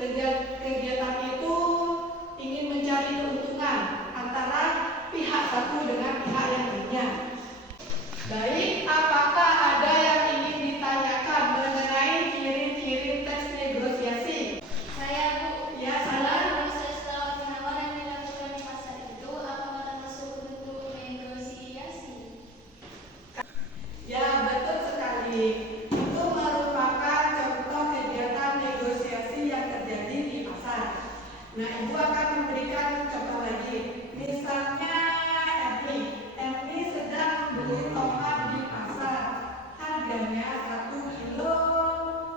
Kegiatan itu ingin mencari keuntungan antara pihak satu dengan pihak yang lainnya. Baik, apakah ada yang ingin ditanyakan mengenai ciri-ciri tes negosiasi? Saya, Bu. Ya, saya. Proses tawar menawar yang dilakukan di pasar itu apakah termasuk bentuk negosiasi? Ya, betul sekali. Itu merupakan contoh kegiatan negosiasi yang terjadi di pasar. Nah, Ibu akan memberikan contoh lagi. Misalnya Emi sedang beli tomat di pasar. Harganya 1 kilo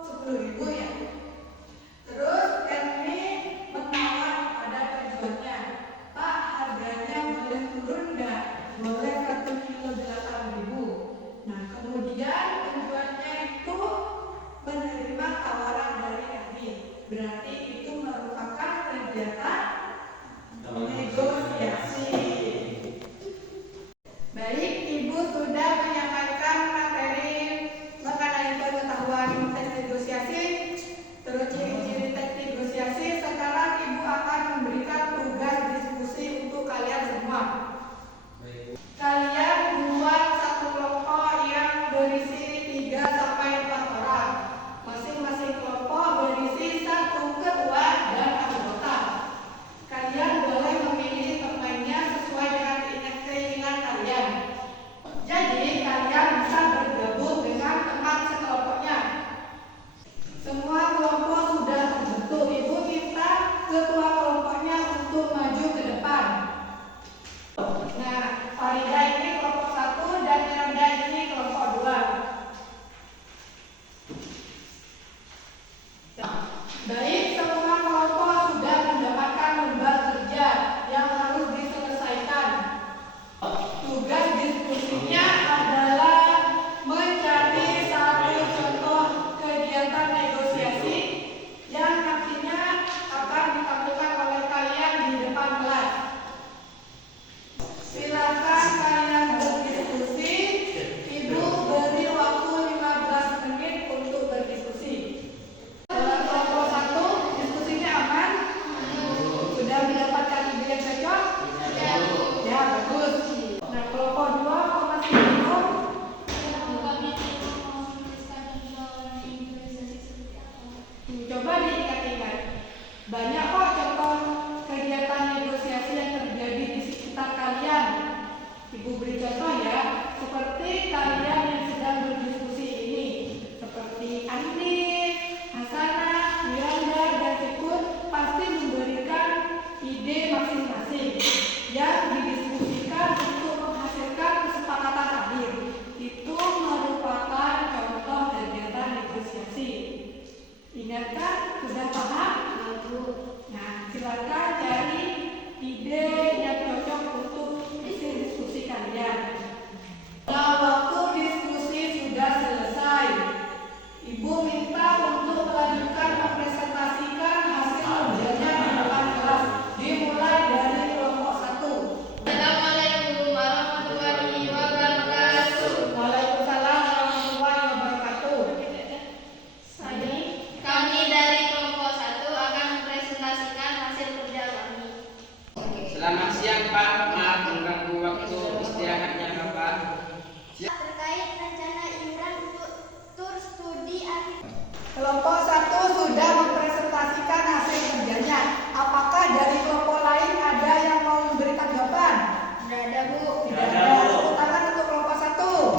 10.000 ya. Terus Emi menawar pada penjualnya, Pak, harganya boleh turun nggak? Boleh 1 kilo 8.000. Nah, kemudian penjualnya itu menerima tawaran dari Emi. Berarti itu merupakan kegiatan negosiasi. Baik, Ibu sudah menyampaikan materi mengenai pengetahuan tes negosiasi, terus ciri-ciri tes negosiasi. Sekarang Ibu akan memberikan tugas diskusi untuk kalian semua. Kalian buat satu kelompok yang berisi 3-4 orang. Masing-masing kelompok berisi 1 ketua dan anggota. Kalian boleh memilih temannya sesuai dengan keinginan kalian. Jadi kalian bisa bergabung dengan teman sekelompoknya. Semua kelompok sudah terbentuk. Ibu minta ketua kelompoknya untuk maju ke depan. Nah, Farida ini kelompok 1 dan Miranda ini kelompok 2. Baik, semua kelompok sudah mendapatkan lembar kerja yang harus diselesaikan. Tugas diskusinya adalah mencari satu contoh kegiatan negosiasi yang nantinya akan ditampilkan oleh kalian di depan kelas. Silakan kalian berdiskusi. Ibu beri waktu 15 menit untuk berdiskusi. Kelompok 1 diskusinya aman? Sudah mendapatkan ide yang cocok? Ya, bagus. Nah, kelompok 2 kok masih bingung? Coba diingat-ingat. Banyak kok contoh kegiatan negosiasi yang terjadi di sekitar kalian. Ibu beri contoh ya, seperti kalian yang sedang berdiskusi ini, seperti Andi, Hasanah, Miranda, dan Cikun pasti memberikan ide masing-masing yang didiskusikan untuk menghasilkan kesepakatan akhir. Itu merupakan contoh kegiatan negosiasi. Ingatkan, sudah paham? Nah, silakan cari ide yang cocok untuk isi diskusi kalian. Nah, waktu diskusi sudah selesai. Ibu minta untuk melanjutkan mempresentasikan hasil kerjanya di depan kelas. Dimulai dari kelompok 1. Assalamualaikum warahmatullahi wabarakatuh. Waalaikumsalam warahmatullahi wabarakatuh. Kami dari kelompok 1 akan mempresentasikan hasil kerja kami. Selamat siang Pak, maaf mengganggu waktu istirahatnya Bapak. Terkait rencana iuran untuk tur studi akhir. Kelompok 1 sudah mempresentasikan hasil kerjanya. Apakah dari kelompok lain ada yang mau memberi tanggapan? Tidak ada, Bu. Tidak ada. Tepuk tangan untuk kelompok 1.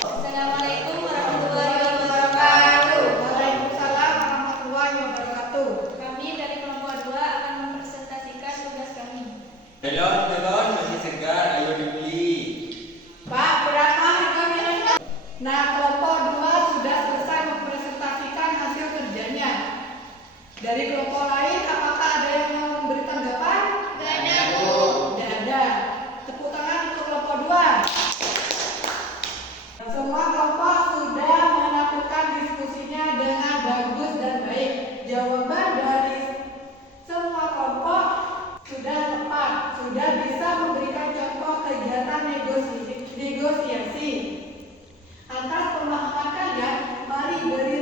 Assalamualaikum warahmatullahi wabarakatuh. Waalaikumsalam warahmatullahi wabarakatuh. Kami dari kelompok 2 akan mempresentasikan tugas kami. Melon masih segar, ayo dibeli. Pak, berapa harga melonnya? Nah, kelompok 2 sudah selesai mempresentasikan hasil kerjanya. Dari kelompok lain, apakah ada yang mau memberi tanggapan? Tidak ada, Bu. Tidak ada. Tepuk tangan untuk kelompok 2. Semua kelompok sudah melakukan diskusinya dengan bagus dan baik. Jawaban dari semua kelompok sudah tepat, sudah bisa memberikan contoh kegiatan negosiasi. Atas pemahaman kalian, mari beri